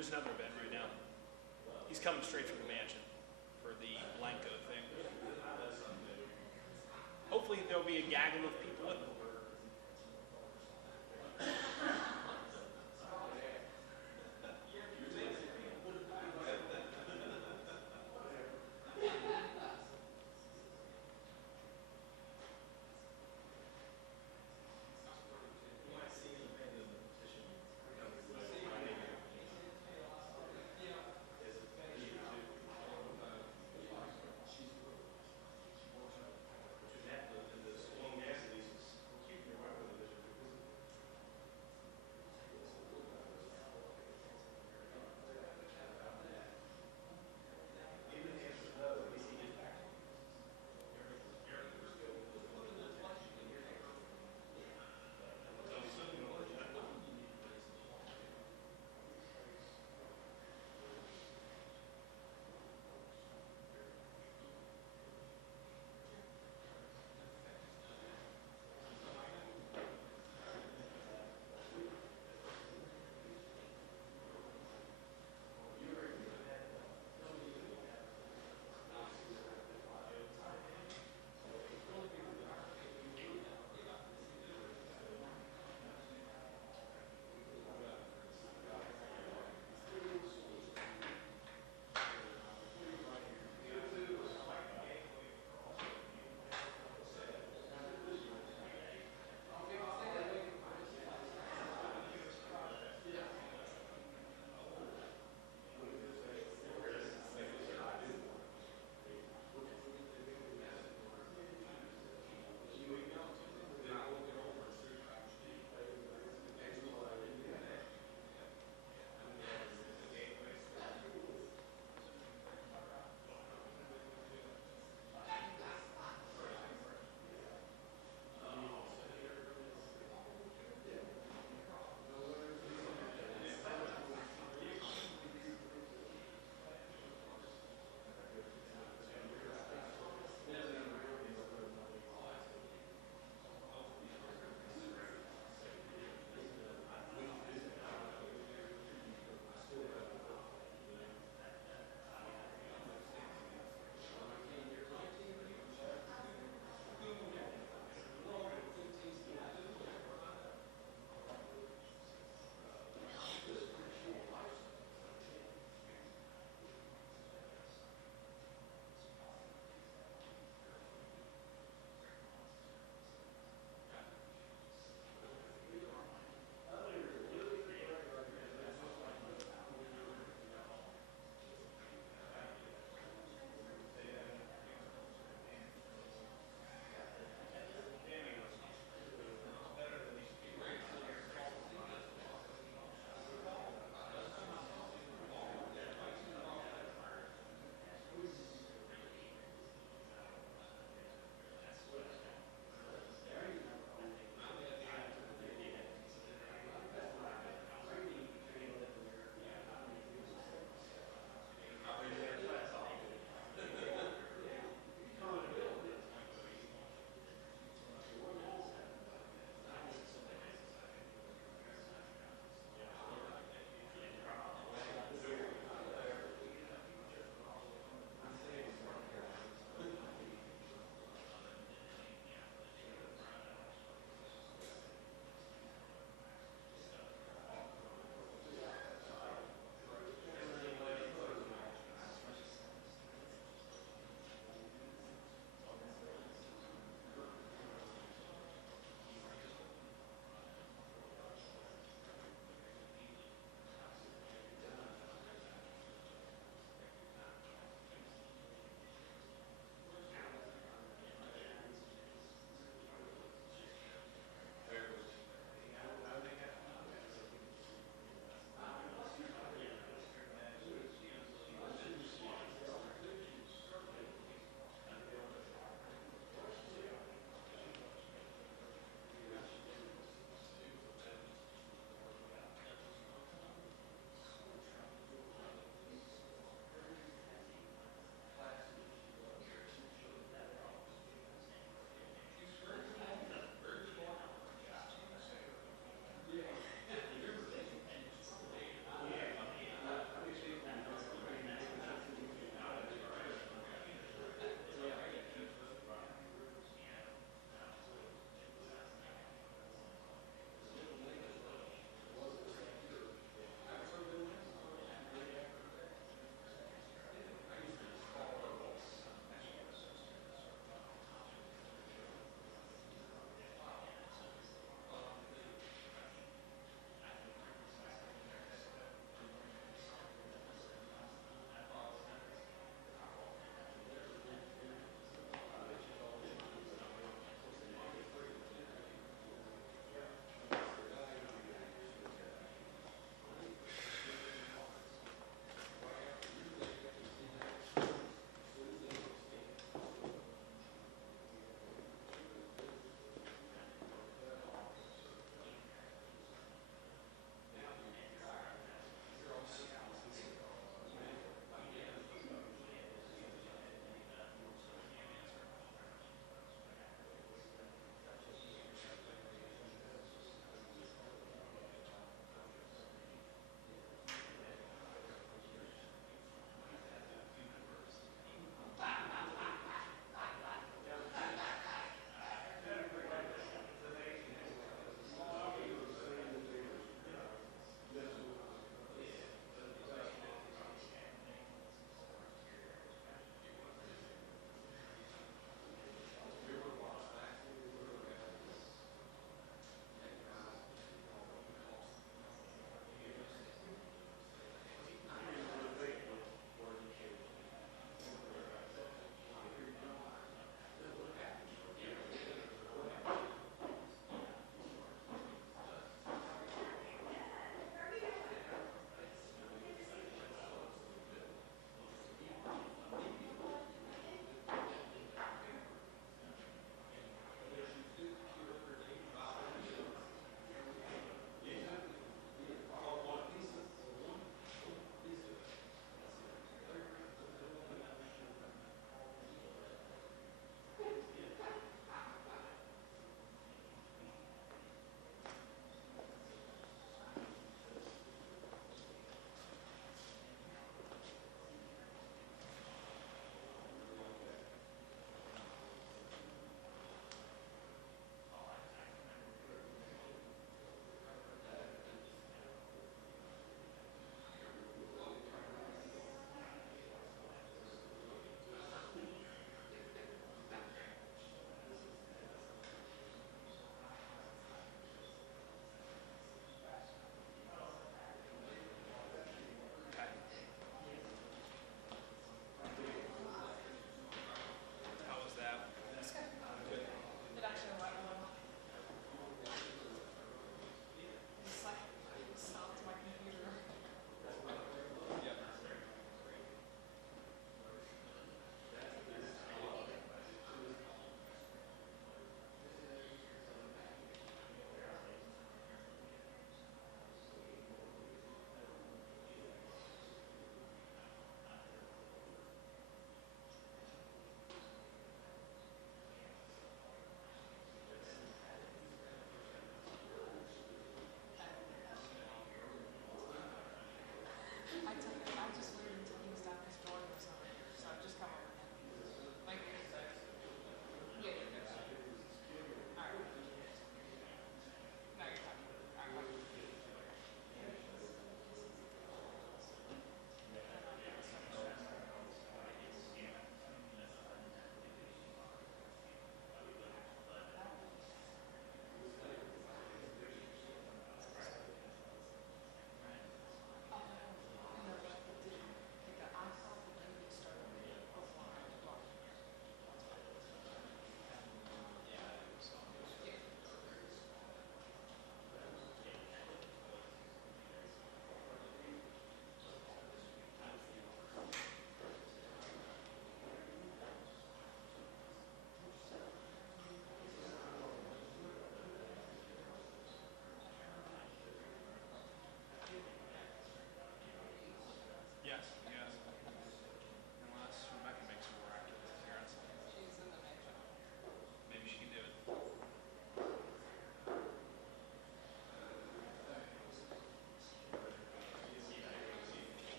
There's another event right now. He's coming straight from the mansion for the Blanco thing. Hopefully there'll be a gaggle of people with him.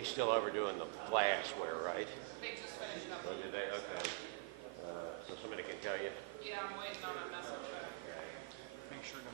He's still overdoing the glassware, right? They just finished up. Oh, did they? Okay. So somebody can tell you? Yeah, I'm waiting on a message back. Make sure to.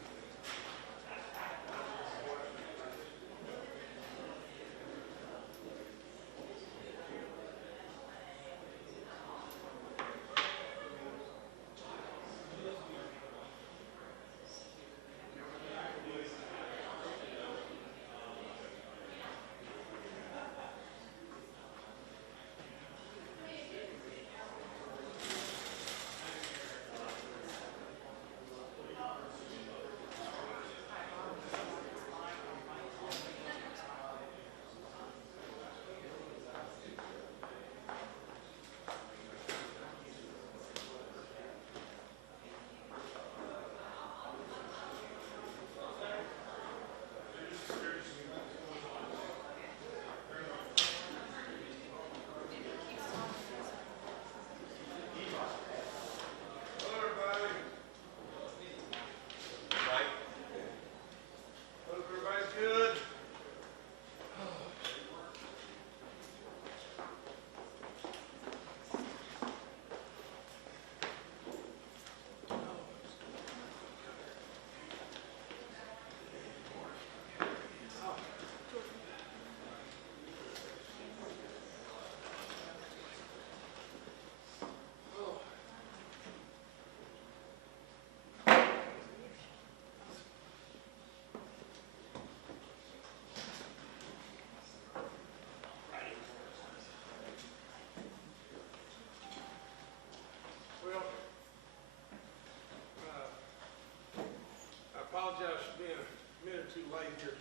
I apologize for being a minute too late here.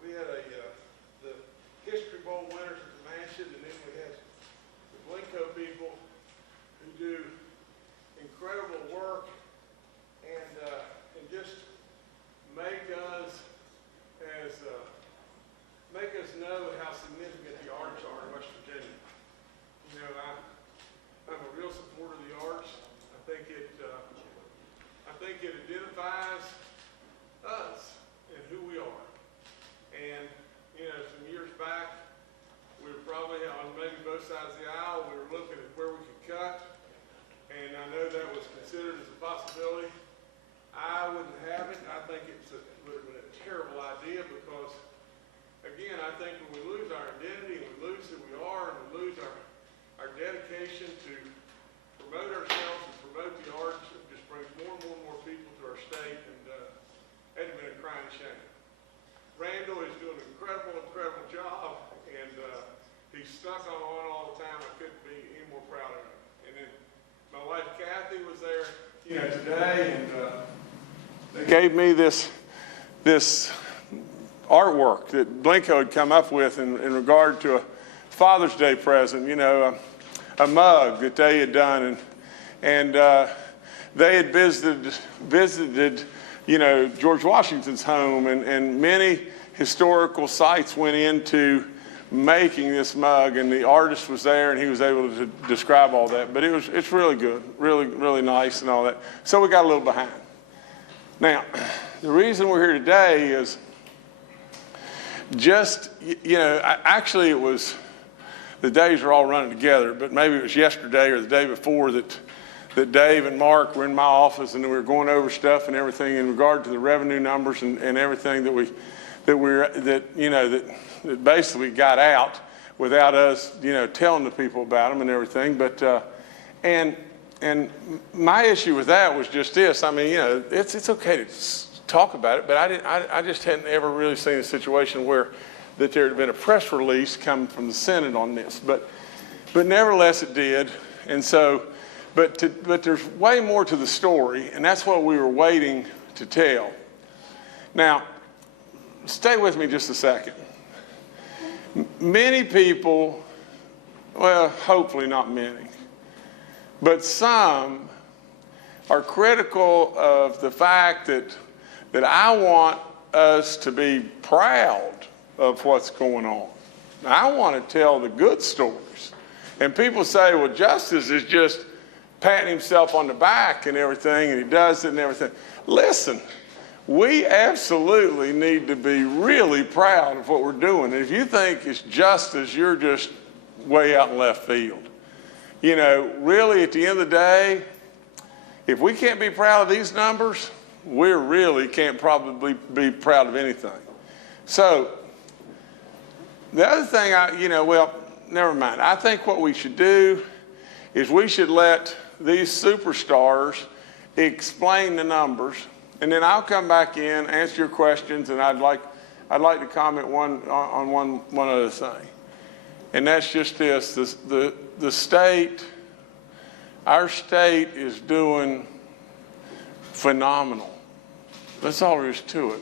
We had the History Bowl winners at the mansion, and then we had the Blinko people who do incredible work and just make us know how significant the arts are in West Virginia. You know, I'm a real supporter of the arts. I think it identifies us and who we are. And, you know, some years back, we were probably on maybe both sides of the aisle. We were looking at where we could cut. And I know that was considered as a possibility. I wouldn't have it. I think it would have been a terrible idea because, again, I think when we lose our identity and we lose who we are and we lose our dedication to promote ourselves and promote the arts, it just brings more and more people to our state, and it's been a crying shame. Randall is doing an incredible job, and he's stuck on all the time. I couldn't be any more proud of him. And then my wife Kathy was there, you know, today, and they gave me this artwork that Blinko had come up with in regard to a Father's Day present, you know, a mug that they had done, and they had visited, you know, George Washington's home, and many historical sites went into making this mug, and the artist was there, and he was able to describe all that. But it's really good, really nice and all that. So we got a little behind. Now, the reason we're here today is just, you know, actually it was, the days are all running together, but maybe it was yesterday or the day before that Dave and Mark were in my office, and we were going over stuff and everything in regard to the revenue numbers and everything that basically got out without us, you know, telling the people about them and everything. But and my issue with that was just this. I mean, you know, it's okay to talk about it, but I just hadn't ever really seen a situation where that there had been a press release come from the Senate on this. But nevertheless, it did, and so. But there's way more to the story, and that's what we were waiting to tell. Now, stay with me just a second. Many people, well, hopefully not many, but some are critical of the fact that I want us to be proud of what's going on. I want to tell the good stories. And people say, well, Justice is just patting himself on the back and everything, and he does it and everything. Listen, we absolutely need to be really proud of what we're doing. And if you think it's justice, you're just way out in left field. You know, really at the end of the day, if we can't be proud of these numbers, we really can't probably be proud of anything. So the other thing never mind. I think what we should do is we should let these superstars explain the numbers, and then I'll come back in, answer your questions, and I'd like to comment on one other thing. And that's just this. The state, our state is doing phenomenal. That's all there is to it.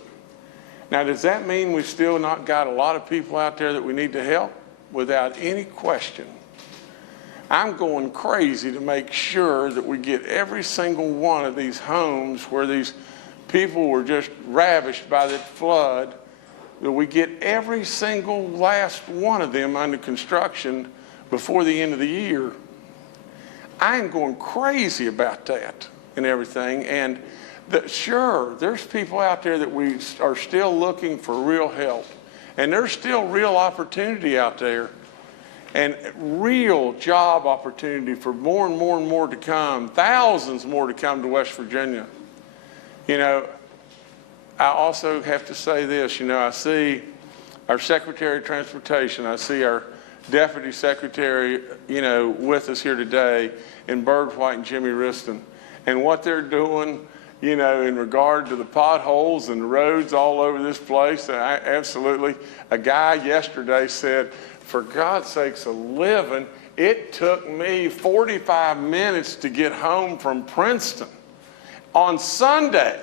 Now, does that mean we've still not got a lot of people out there that we need to help? Without any question. I'm going crazy to make sure that we get every single one of these homes where these people were just ravished by that flood, that we get every single last one of them under construction before the end of the year. I'm going crazy about that and everything. And sure, there's people out there that we are still looking for real help. And there's still real opportunity out there and real job opportunity for more and more and more to come, thousands more to come to West Virginia. You know, I also have to say this, you know, I see our Secretary of Transportation, I see our Deputy Secretary, you know, with us here today, and Bird White and Jimmy Riston, and what they're doing, you know, in regard to the potholes and the roads all over this place. Absolutely. A guy yesterday said, for God's sakes, a living, it took me 45 minutes to get home from Princeton on Sunday.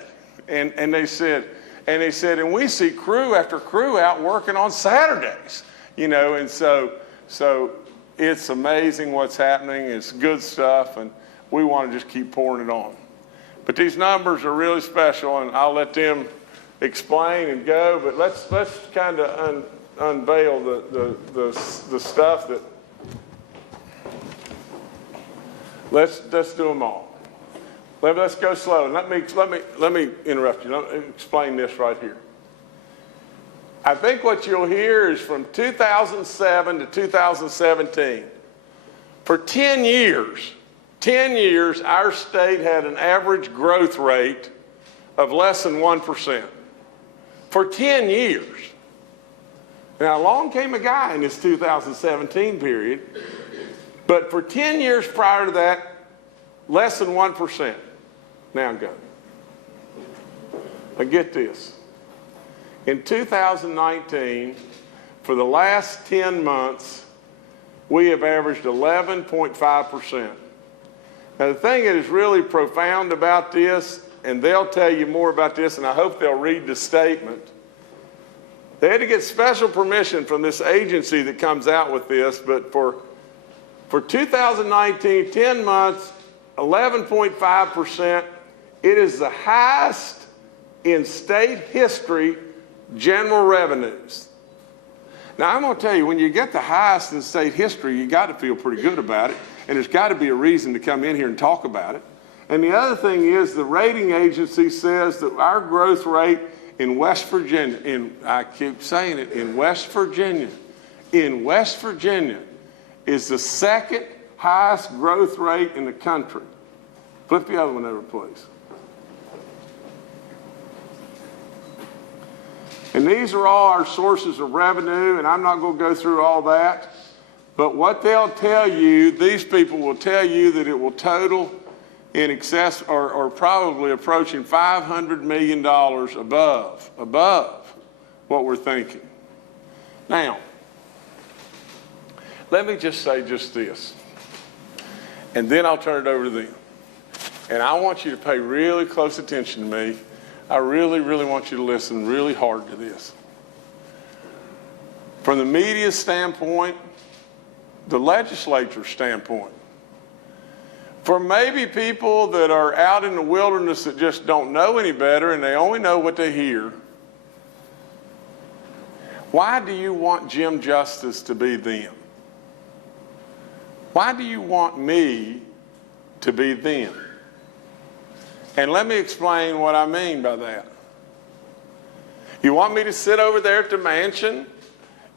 And they said, and we see crew after crew out working on Saturdays, you know, and so it's amazing what's happening. It's good stuff, and we want to just keep pouring it on. But these numbers are really special, and I'll let them explain and go. But let's kind of unveil the stuff that. Let's do them all. Let's go slow. Let me interrupt you. Let me explain this right here. I think what you'll hear is from 2007 to 2017. For 10 years, our state had an average growth rate of less than 1%. For 10 years. Now, along came a guy in this 2017 period, but for 10 years prior to that, less than 1%. Now go. Now get this. In 2019, for the last 10 months, we have averaged 11.5%. Now, the thing that is really profound about this, and they'll tell you more about this, and I hope they'll read the statement. They had to get special permission from this agency that comes out with this, but for 2019, 10 months, 11.5%, it is the highest in state history general revenues. Now, I'm going to tell you, when you get the highest in state history, you got to feel pretty good about it, and there's got to be a reason to come in here and talk about it. And the other thing is the rating agency says that our growth rate in West Virginia, I keep saying it, in West Virginia, is the second highest growth rate in the country. Flip the other one over, please. And these are all our sources of revenue, and I'm not going to go through all that. But what they'll tell you, these people will tell you that it will total in excess or probably approaching $500 million above what we're thinking. Now, let me just say just this, and then I'll turn it over to them. And I want you to pay really close attention to me. I really, really want you to listen really hard to this. From the media standpoint, the legislature standpoint, for maybe people that are out in the wilderness that just don't know any better and they only know what they hear, why do you want Jim Justice to be them? Why do you want me to be them? And let me explain what I mean by that. You want me to sit over there at the mansion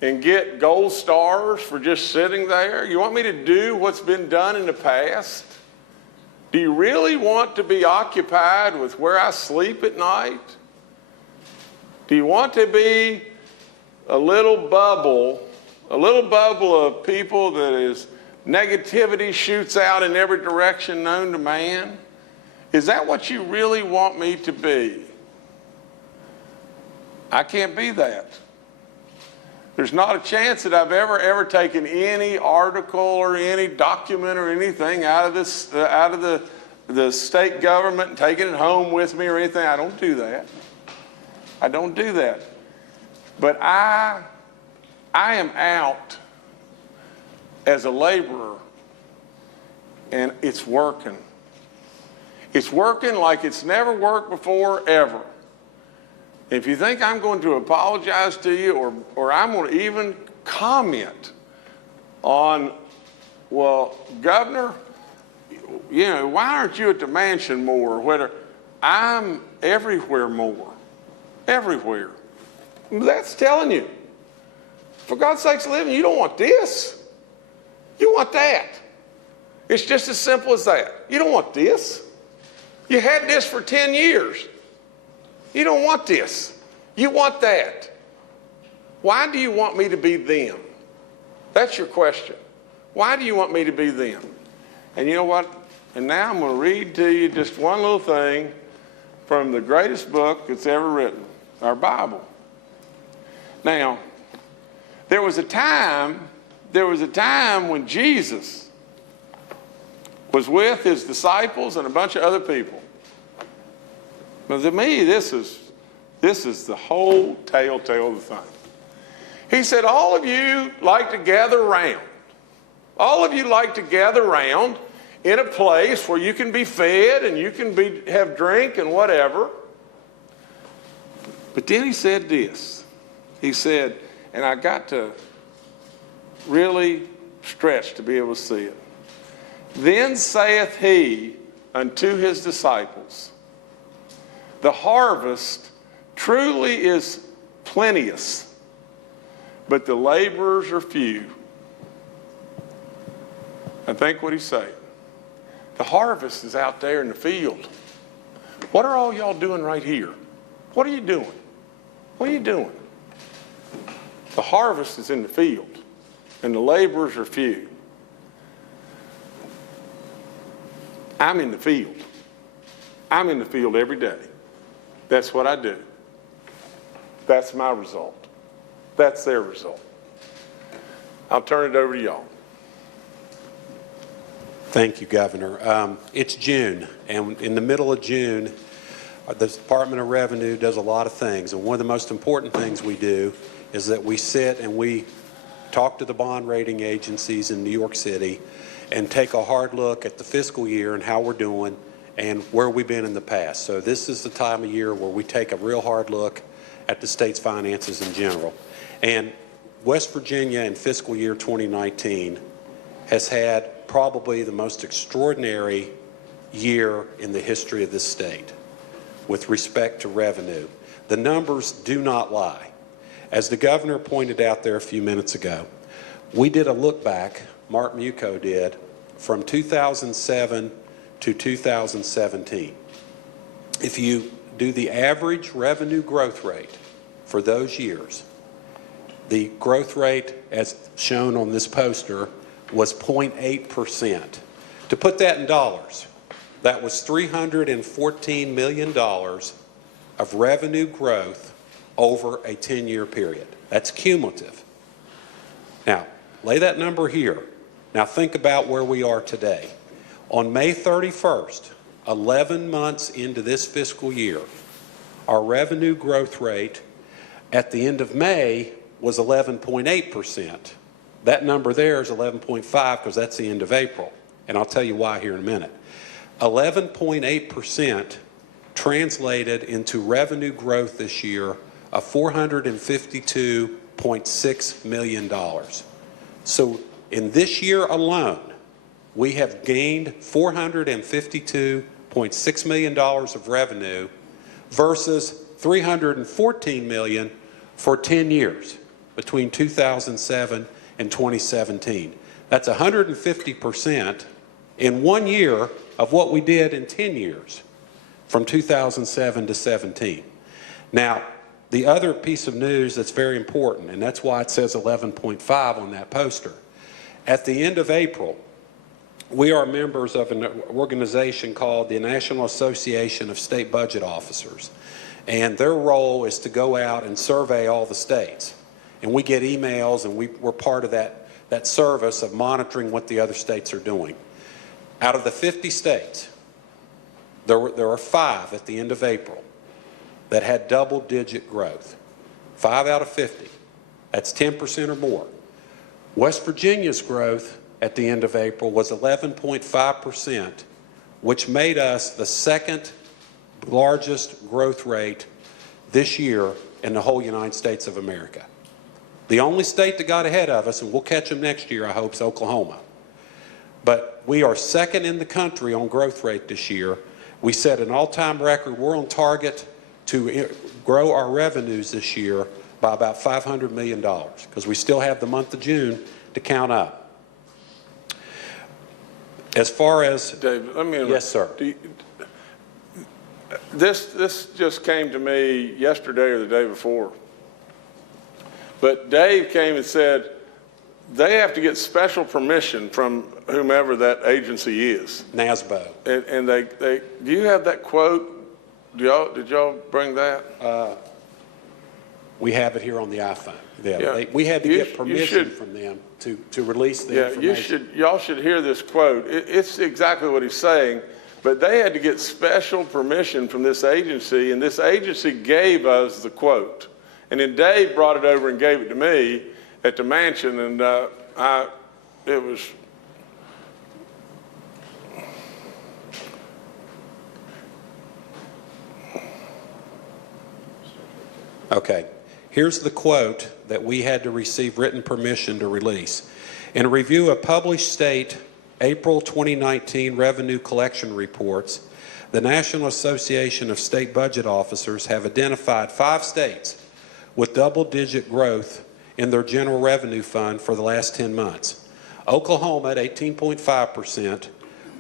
and get gold stars for just sitting there? You want me to do what's been done in the past? Do you really want to be occupied with where I sleep at night? Do you want to be a little bubble of people that is negativity shoots out in every direction known to man? Is that what you really want me to be? I can't be that. There's not a chance that I've ever taken any article or any document or anything out of the state government and taken it home with me or anything. I don't do that. I don't do that. But I am out as a laborer, and it's working. It's working like it's never worked before, ever. If you think I'm going to apologize to you or I'm going to even comment on, well, Governor, you know, why aren't you at the mansion more? Whether I'm everywhere more. Everywhere. That's telling you. For God's sakes, living, you don't want this. You want that. It's just as simple as that. You don't want this. You had this for 10 years. You don't want this. You want that. Why do you want me to be them? That's your question. Why do you want me to be them? And you know what? And now I'm going to read to you just one little thing from the greatest book that's ever written, our Bible. Now, there was a time when Jesus was with his disciples and a bunch of other people. But to me, this is the whole tale of the thing. He said, all of you like to gather around. All of you like to gather around in a place where you can be fed and you can have drink and whatever. But then he said this. He said, and I got to really stretch to be able to see it. Then saith he unto his disciples, the harvest truly is plenteous, but the laborers are few. I think what he's saying. The harvest is out there in the field. What are all y'all doing right here? What are you doing? What are you doing? The harvest is in the field, and the laborers are few. I'm in the field. I'm in the field every day. That's what I do. That's my result. That's their result. I'll turn it over to y'all. Thank you, Governor. It's June, and in the middle of June, the Department of Revenue does a lot of things, and one of the most important things we do is that we sit and we talk to the bond rating agencies in New York City and take a hard look at the fiscal year and how we're doing and where we've been in the past. So this is the time of year where we take a real hard look at the state's finances in general. And West Virginia in fiscal year 2019 has had probably the most extraordinary year in the history of this state with respect to revenue. The numbers do not lie. As the governor pointed out there a few minutes ago, we did a look back, Mark Muco did, from 2007 to 2017. If you do the average revenue growth rate for those years, the growth rate as shown on this poster was 0.8%. To put that in dollars, that was $314 million of revenue growth over a 10-year period. That's cumulative. Now, lay that number here. Now think about where we are today. On May 31st, 11 months into this fiscal year, our revenue growth rate at the end of May was 11.8%. That number there is 11.5 because that's the end of April. And I'll tell you why here in a minute. 11.8% translated into revenue growth this year of $452.6 million. So in this year alone, we have gained $452.6 million of revenue versus $314 million for 10 years between 2007 and 2017. That's 150% in 1 year of what we did in 10 years from 2007 to 17. Now, the other piece of news that's very important, and that's why it says 11.5 on that poster. At the end of April, we are members of an organization called the National Association of State Budget Officers. And their role is to go out and survey all the states. And we get emails, and we're part of that service of monitoring what the other states are doing. Out of the 50 states, there are 5 at the end of April that had double-digit growth. 5 out of 50. That's 10% or more. West Virginia's growth at the end of April was 11.5%, which made us the second largest growth rate this year in the whole United States of America. The only state that got ahead of us, and we'll catch them next year, I hope, is Oklahoma. But we are second in the country on growth rate this year. We set an all-time record. We're on target to grow our revenues this year by about $500 million because we still have the month of June to count up. As far as... Dave, let me... Yes, sir. This just came to me yesterday or the day before. But Dave came and said they have to get special permission from whomever that agency is. NASBO. And they do you have that quote? Did y'all bring that? We have it here on the iPhone. Yeah. We had to get permission from them to release the information. Y'all should hear this quote. It's exactly what he's saying, but they had to get special permission from this agency, and this agency gave us the quote. And then Dave brought it over and gave it to me at the mansion, and it was... Okay. Here's the quote that we had to receive written permission to release. In a review of published state April 2019 revenue collection reports, the National Association of State Budget Officers have identified 5 states with double-digit growth in their general revenue fund for the last 10 months. Oklahoma at 18.5%,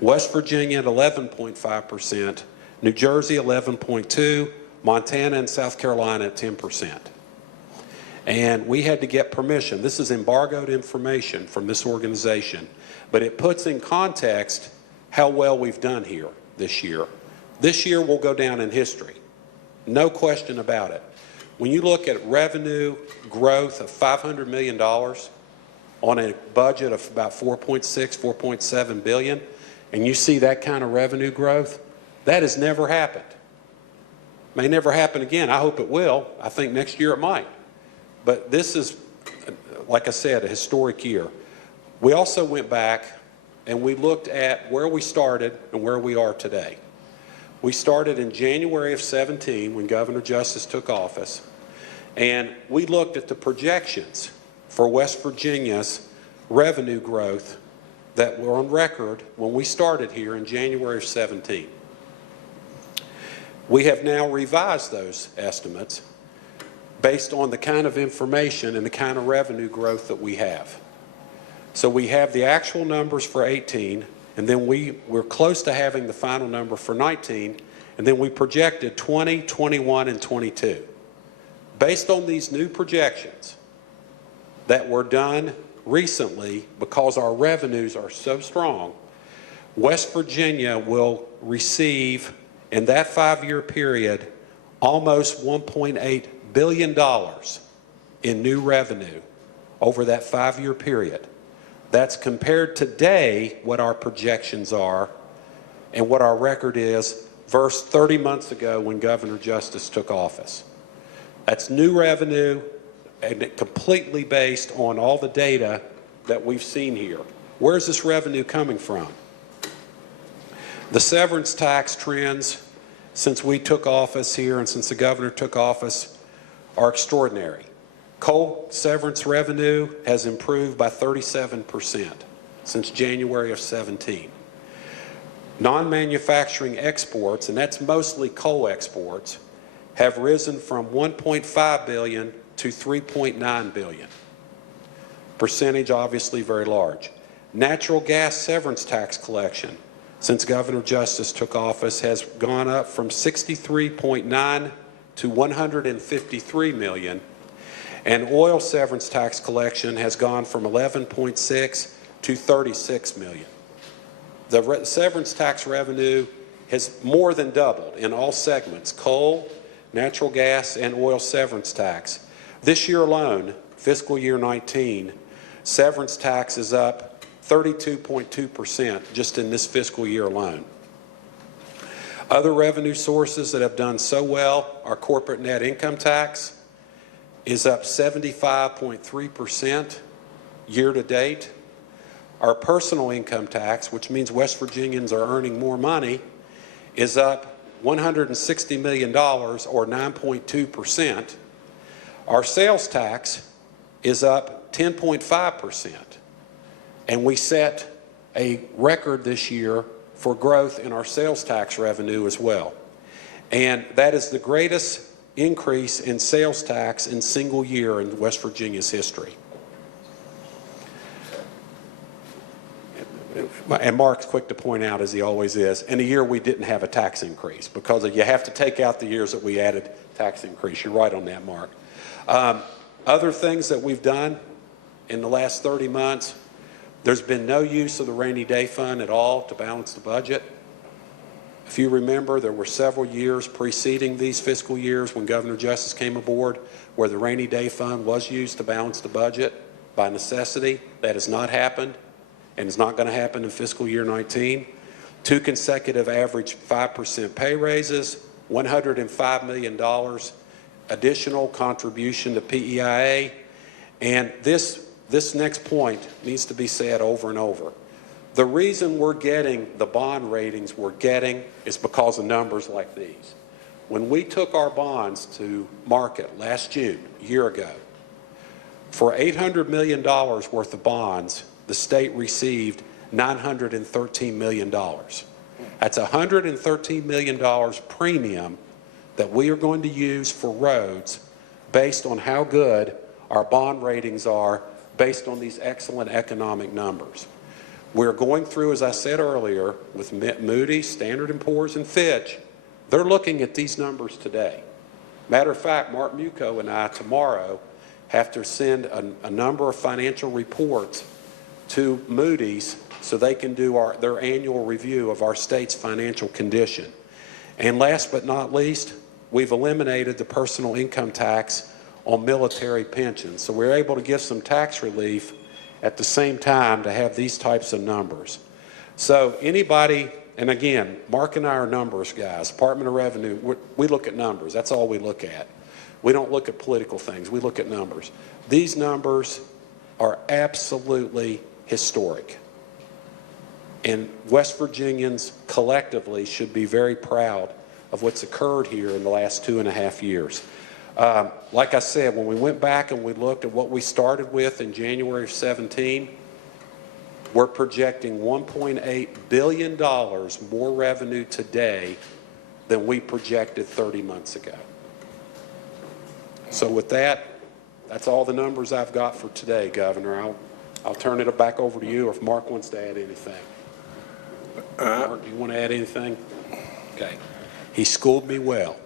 West Virginia at 11.5%, New Jersey 11.2%, Montana and South Carolina at 10%. And we had to get permission. This is embargoed information from this organization, but it puts in context how well we've done here this year. This year will go down in history. No question about it. When you look at revenue growth of $500 million on a budget of about $4.6, $4.7 billion, and you see that kind of revenue growth, that has never happened. May never happen again. I hope it will. I think next year it might. But this is, like I said, a historic year. We also went back and we looked at where we started and where we are today. We started in January of 17 when Governor Justice took office, and we looked at the projections for West Virginia's revenue growth that were on record when we started here in January of 17. We have now revised those estimates based on the kind of information and the kind of revenue growth that we have. So we have the actual numbers for 18, and then we're close to having the final number for 19, and then we projected 20, 21, and 22. Based on these new projections that were done recently, because our revenues are so strong, West Virginia will receive in that 5-year period almost $1.8 billion in new revenue over that 5-year period. That's compared today what our projections are and what our record is versus 30 months ago when Governor Justice took office. That's new revenue and completely based on all the data that we've seen here. Where's this revenue coming from? The severance tax trends since we took office here and since the governor took office are extraordinary. Coal severance revenue has improved by 37% since January of 17. Non-manufacturing exports, and that's mostly coal exports, have risen from $1.5 billion to $3.9 billion. Percentage obviously very large. Natural gas severance tax collection since Governor Justice took office has gone up from 63.9 to 153 million, and oil severance tax collection has gone from 11.6 to 36 million. The severance tax revenue has more than doubled in all segments: coal, natural gas, and oil severance tax. This year alone, fiscal year 19, severance tax is up 32.2% just in this fiscal year alone. Other revenue sources that have done so well, our corporate net income tax is up 75.3% year to date. Our personal income tax, which means West Virginians are earning more money, is up $160 million or 9.2%. Our sales tax is up 10.5%. And we set a record this year for growth in our sales tax revenue as well. And that is the greatest increase in sales tax in a single year in West Virginia's history. And Mark's quick to point out, as he always is, in a year we didn't have a tax increase, because you have to take out the years that we added tax increase. You're right on that, Mark. Other things that we've done in the last 30 months, there's been no use of the rainy day fund at all to balance the budget. If you remember, there were several years preceding these fiscal years when Governor Justice came aboard where the rainy day fund was used to balance the budget by necessity. That has not happened, and it's not going to happen in fiscal year 19. 2 consecutive average 5% pay raises, $105 million additional contribution to PEIA, and this next point needs to be said over and over. The reason we're getting the bond ratings we're getting is because of numbers like these. When we took our bonds to market last June, a year ago, for $800 million worth of bonds, the state received $913 million. That's $113 million premium that we are going to use for roads based on how good our bond ratings are, based on these excellent economic numbers. We're going through, as I said earlier, with Moody's, Standard & Poor's, and Fitch. They're looking at these numbers today. Matter of fact, Mark Muco and I tomorrow have to send a number of financial reports to Moody's so they can do their annual review of our state's financial condition. And last but not least, we've eliminated the personal income tax on military pensions. So we're able to give some tax relief at the same time to have these types of numbers. So anybody, and again, Mark and I are numbers guys. Department of Revenue, we look at numbers. That's all we look at. We don't look at political things. We look at numbers. These numbers are absolutely historic. And West Virginians collectively should be very proud of what's occurred here in the last 2.5 years. Like I said, when we went back and we looked at what we started with in January of 17, we're projecting $1.8 billion more revenue today than we projected 30 months ago. So with that, that's all the numbers I've got for today, Governor. I'll turn it back over to you if Mark wants to add anything. Mark, do you want to add anything? Okay. He schooled me well.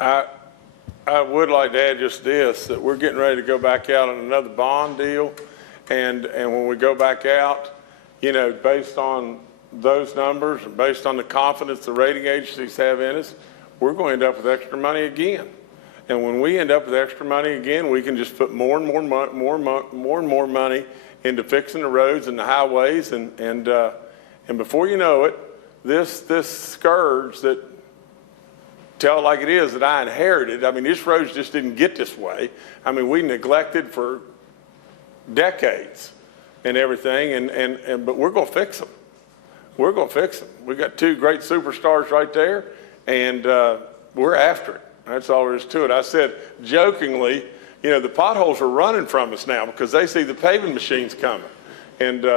I would like to add just this, that we're getting ready to go back out on another bond deal. And when we go back out, you know, based on those numbers, and based on the confidence the rating agencies have in us, we're going to end up with extra money again. And when we end up with extra money again, we can just put more and more money into fixing the roads and the highways. And before you know it, this scourge that, tell it like it is, that I inherited. I mean, these roads just didn't get this way. I mean, we neglected for decades and everything, but we're going to fix them. We're going to fix them. We got 2 great superstars right there, and we're after it. That's all there is to it. I said jokingly, you know, the potholes are running from us now because they see the paving machines coming, and they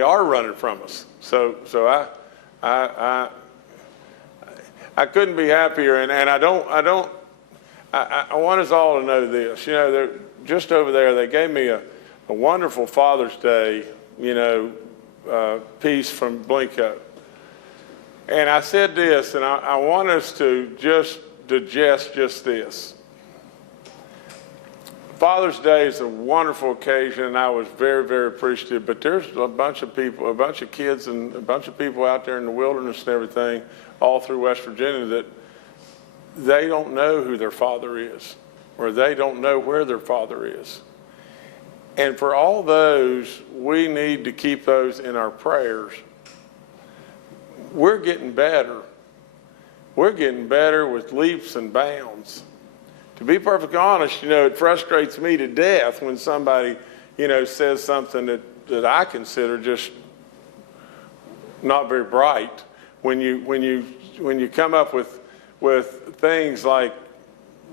are running from us. So I couldn't be happier, and I want us all to know this. You know, they're just over there, they gave me a wonderful Father's Day, you know, piece from Blinko. And I said this, and I want us to just digest just this. Father's Day is a wonderful occasion, and I was very, very appreciative, but there's a bunch of people, a bunch of kids and a bunch of people out there in the wilderness and everything, all through West Virginia, that they don't know who their father is, or they don't know where their father is. And for all those, we need to keep those in our prayers. We're getting better. We're getting better with leaps and bounds. To be perfectly honest, you know, it frustrates me to death when somebody, you know, says something that I consider just not very bright. When you come up with things like,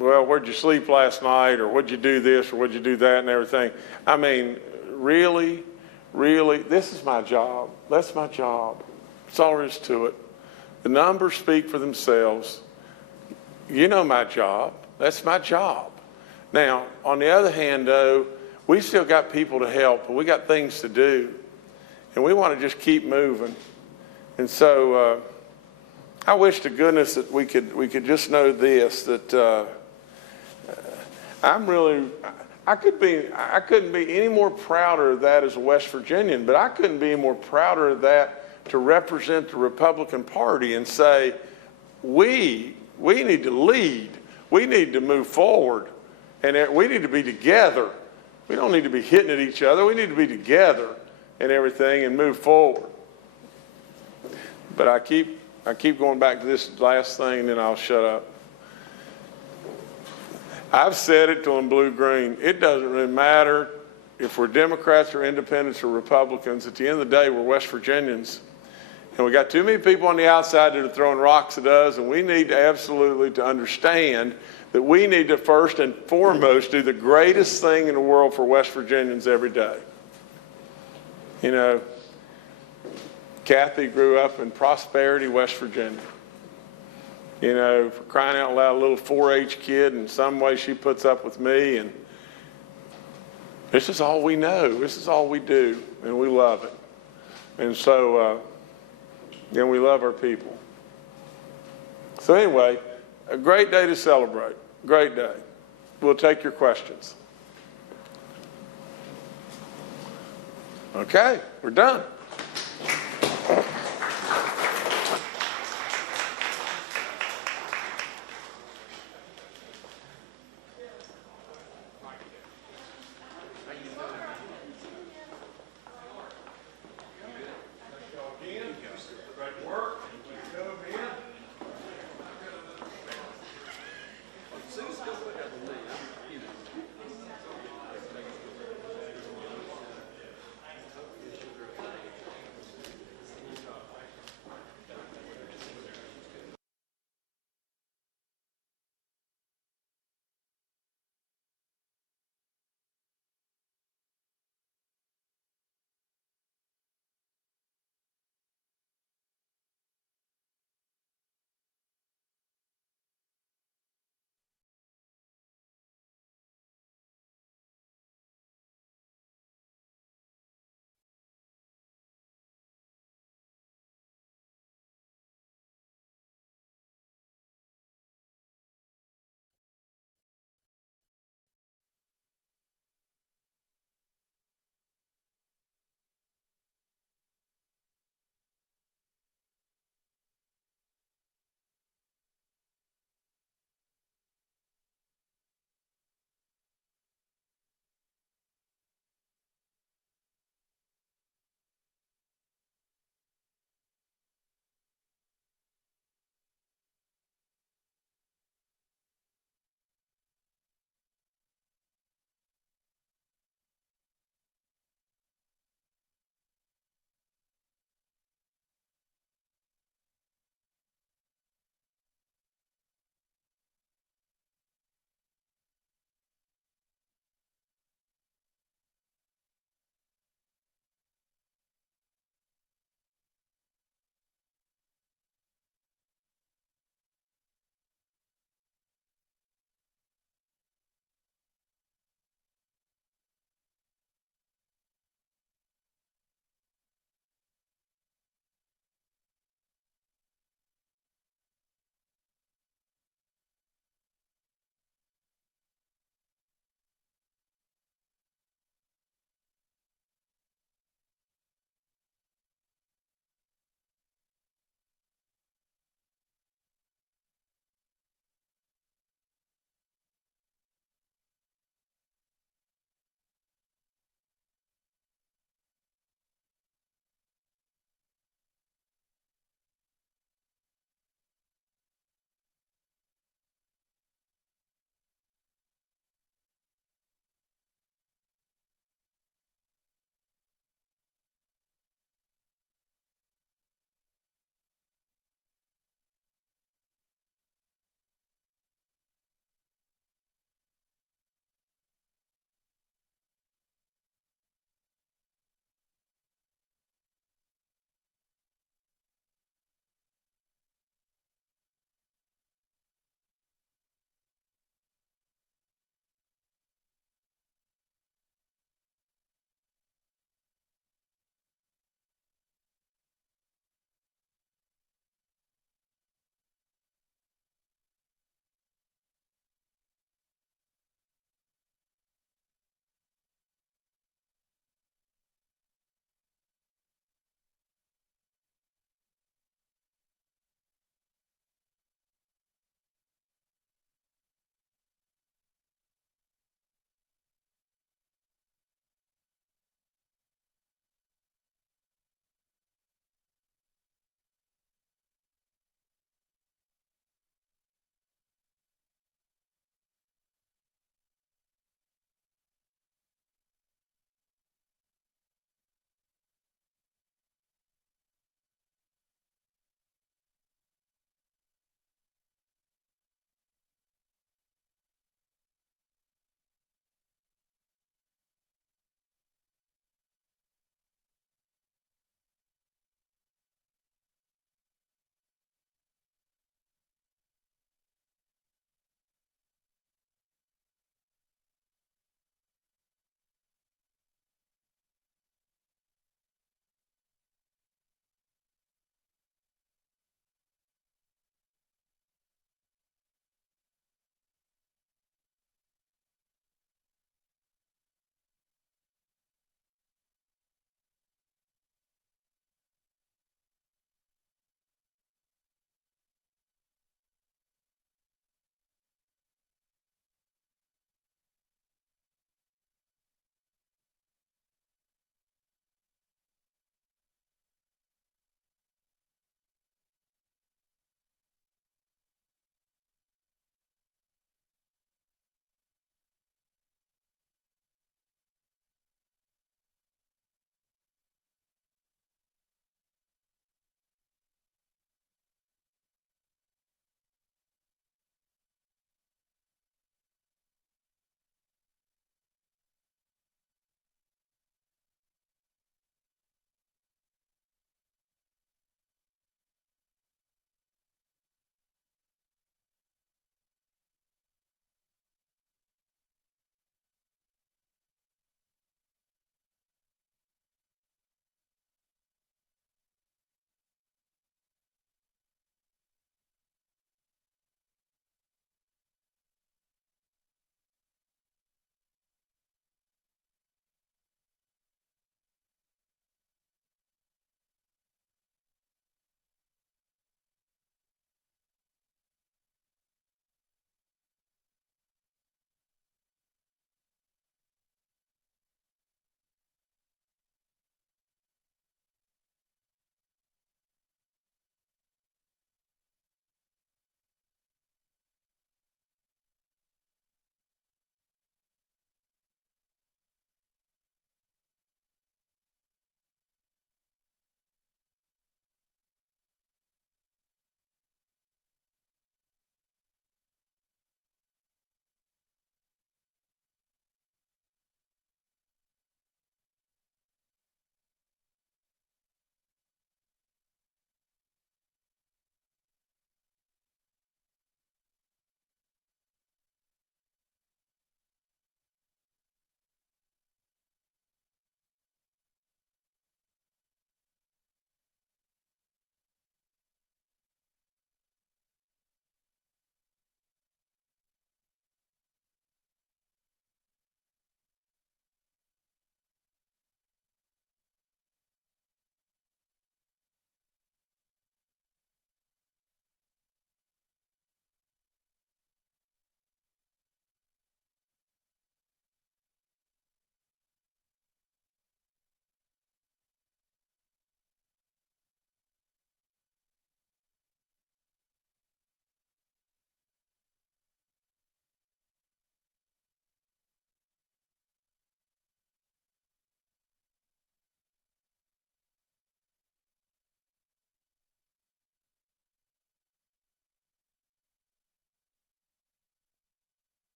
well, where'd you sleep last night, or what'd you do this, or what'd you do that, and everything. I mean, really, this is my job. That's my job. That's all there is to it. The numbers speak for themselves. You know my job. That's my job. Now, on the other hand, though, we still got people to help, and we got things to do, and we want to just keep moving. And so I wish to goodness that we could just know this, that I couldn't be any more prouder of that as a West Virginian, but I couldn't be any more prouder of that to represent the Republican Party and say, we need to lead. We need to move forward, and we need to be together. We don't need to be hitting at each other. We need to be together and everything and move forward. But I keep going back to this last thing, and then I'll shut up. I've said it till I'm blue-green. It doesn't really matter if we're Democrats or Independents or Republicans. At the end of the day, we're West Virginians. And we got too many people on the outside that are throwing rocks at us, and we need to absolutely to understand that we need to first and foremost do the greatest thing in the world for West Virginians every day. You know, Kathy grew up in Prosperity, West Virginia. You know, for crying out loud, a little 4-H kid, and some way she puts up with me, and this is all we know. This is all we do, and we love it. And so, and we love our people. So anyway, a great day to celebrate. Great day. We'll take your questions. Okay, we're done.